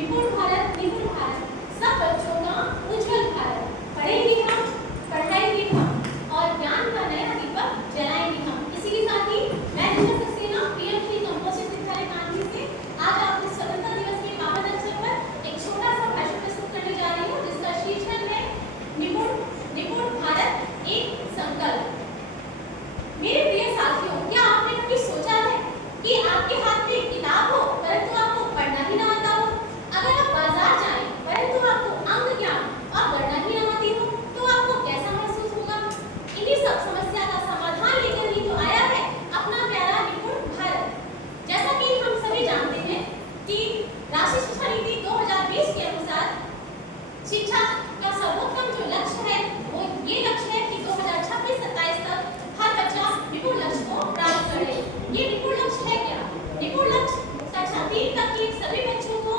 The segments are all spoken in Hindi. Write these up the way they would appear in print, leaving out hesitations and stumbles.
निपुण भारत सब बच्चों का उज्जवल भारत। पढ़ेंगे हम, पढ़ाएंगे हम और ज्ञान का नया दीपक जलाएंगे हम। इसी के साथ ही मैं सक्सेना पीएम श्री कंपोजिट विद्यालय कांची से आज आपके स्वतंत्रता दिवस के पावन अवसर पर एक छोटा सा भाषण प्रस्तुत करने जा रही हूँ, जिसका शीर्षक है निपुण भारत एक संकल्प। मेरे प्रिय साथियों, क्या आपने कभी सोचा है कि आपके हाथ में एक किताब हो परंतु आपको पढ़ना ही ना आता हो? अगर आप बाजार जाएं परंतु आपको अंक ज्ञान और गणना ही ना आती हो तो आपको कैसा महसूस होगा? इन्हीं सब समस्या का समाधान लेकर ही तो आया है अपना प्यारा निपुण भारत। जैसा कि हम सभी जानते हैं कि राष्ट्रीय शिक्षा नीति 2020 के अनुसार शिक्षा का सर्वोत्तम जो लक्ष्य है वो ये लक्ष्य है कि 2026-27 तक हर बच्चा निपुण लक्ष्य को प्राप्त करे। ये निपुण लक्ष्य है क्या? निपुण लक्ष्य कक्षा 3 तक के सभी बच्चों को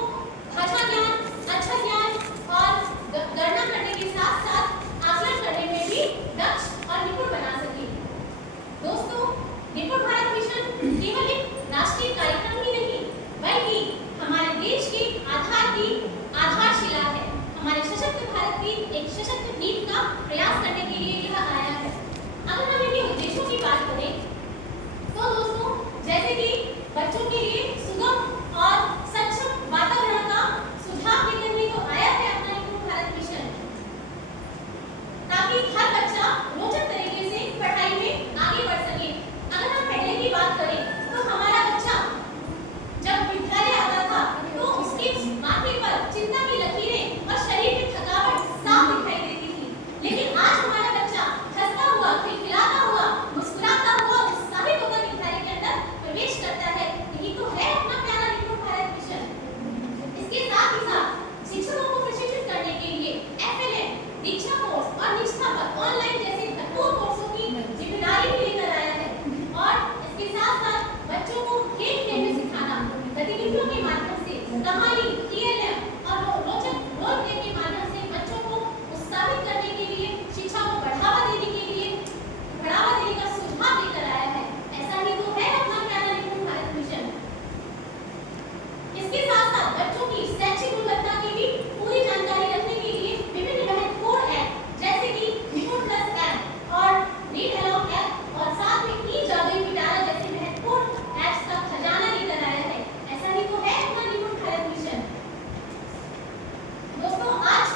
भाषा ज्ञान, अक्षर ज्ञान और गणना करने के साथ साथ आकलन करने में भी दक्ष और निपुण बना सके। दोस्तों, निपुण भारत मिशन केवल एक राष्ट्रीय कार्यक्रम ही नहीं बल्कि हमारे देश की आधारशिला है। हमारे सशक्त भारत की एक सशक्त नींव का प्रयास करने के लिए यह आया है। अगर हम इनके उद्देश्यों की बात करें तो दोस्तों, जैसे कि बच्चों के लिए सुगम और सक्षम वातावरण का सुझाव देकर भी तो आया है अपना निपुण भारत मिशन, ताकि हर बच्चा रोचक तरीके से पढ़ाई में आगे बढ़ सके। अगर हम पहले की बात करें तो हमारा बच्चा जब विद्यालय आता था तो उसके माथे पर चिंता की लकीरें और शरीर की थकावट साफ दिखाई देती थी, लेकिन आज हमारा बच्चा हंसता हुआ, खिलखिलाता हुआ, मुस्कुराता हुआ, उत्साहित होकर विद्यालय के अंदर प्रवेश करता है। यही तो है अपना प्यारा निपुण भारत मिशन। इसके साथ ही साथ शिक्षकों को प्रशिक्षित करने के लिए एफएलएम, दीक्षा कोर्स और निष्ठा पर ऑनलाइन जैसे भरपूर कोर्सों की जिम्मेदारी भी लेकर आया है। और इसके साथ साथ बच्चों को खेल खेल में सिखाना, गतिविधियों के माध्यम से, कहानी, टीएलएम और रोचक रोल प्ले के माध्यम से बच्चों को उत्साहित करने के लिए, शिक्षा को बढ़ावा देने का सुझाव लेकर आया है। ऐसा ही तो है अपना प्यारा निपुण भारत मिशन। इसके साथ साथ बच्चों की शैक्षिक गुणवत्ता की भी पूरी जानकारी रखने के लिए विभिन्न महत्वपूर्ण ऐप जैसे कि निपुण प्लस ऐप और रीड अलाउड ऐप और साथ में ई जागरूक पिटारा जैसे महत्वपूर्ण ऐप्स का खजाना लेकर आया है। ऐसा ही तो है अपना निपुण भारत मिशन। दोस्तों, आज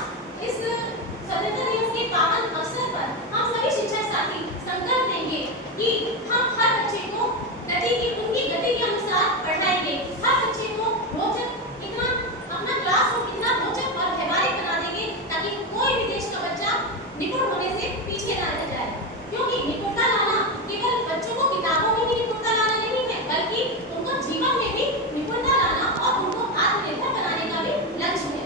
इस स्वतंत्रता दिवस के पावन अवसर पर हम सभी शिक्षक साथी संकल्प लेंगे कि हम हर बच्चे को उनकी गति के अनुसार पढ़ाएंगे। हर बच्चे को अपना क्लासरूम इतना रोचक और व्यवहारिक बना देंगे ताकि कोई भी देश का बच्चा निपुण होने से पीछे ना रह जाए। क्योंकि निपुणता लाना केवल बच्चों को किताबों में ही निपुणता लाना नहीं है, बल्कि उनको जीवन में भी निपुणता लाना और उनको आत्मनिर्भर बनाने का भी लक्ष्य है।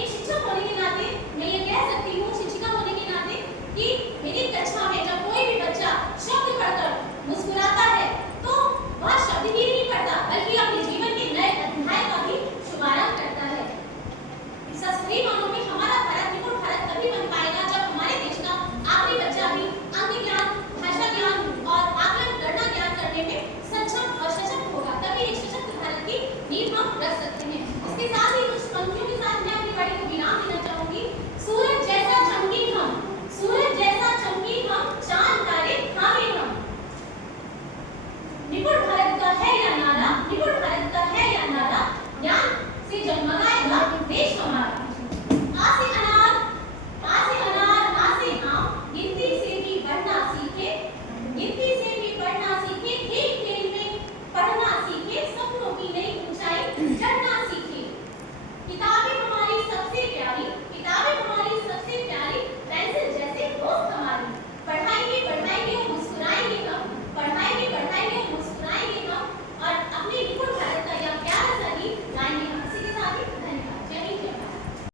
एक शिक्षक होने के नाते मैं ये कह सकती हूँ, शिक्षिका होने के नाते, कि मेरी कक्षा में जब कोई भी बच्चा शब्द पढ़कर मुस्कुराता है तो वह शब्द ही नहीं पढ़ता बल्कि अपने जीवन के नए अध्याय का भी शुभारंभ करता है। सही मानों में हमारा भारत निपुण भारत तभी बन पाएगा जब हमारे देश का आखिरी बच्चा भी अंक ज्ञान, भाषा ज्ञान और आकलन गणना ज्ञान करने में सक्षम और सशक्त होगा। तभी एक सशक्त भारत की नींव हम रख सकते हैं। इसके साथ ही कुछ पंक्तियों के साथ मैं अपनी बारी को विराम देना चाहूंगी। सूरज जैसा चमके हम, चांद तारे थामे हम। निपुण भारत का है यह नारा, निपुण भारत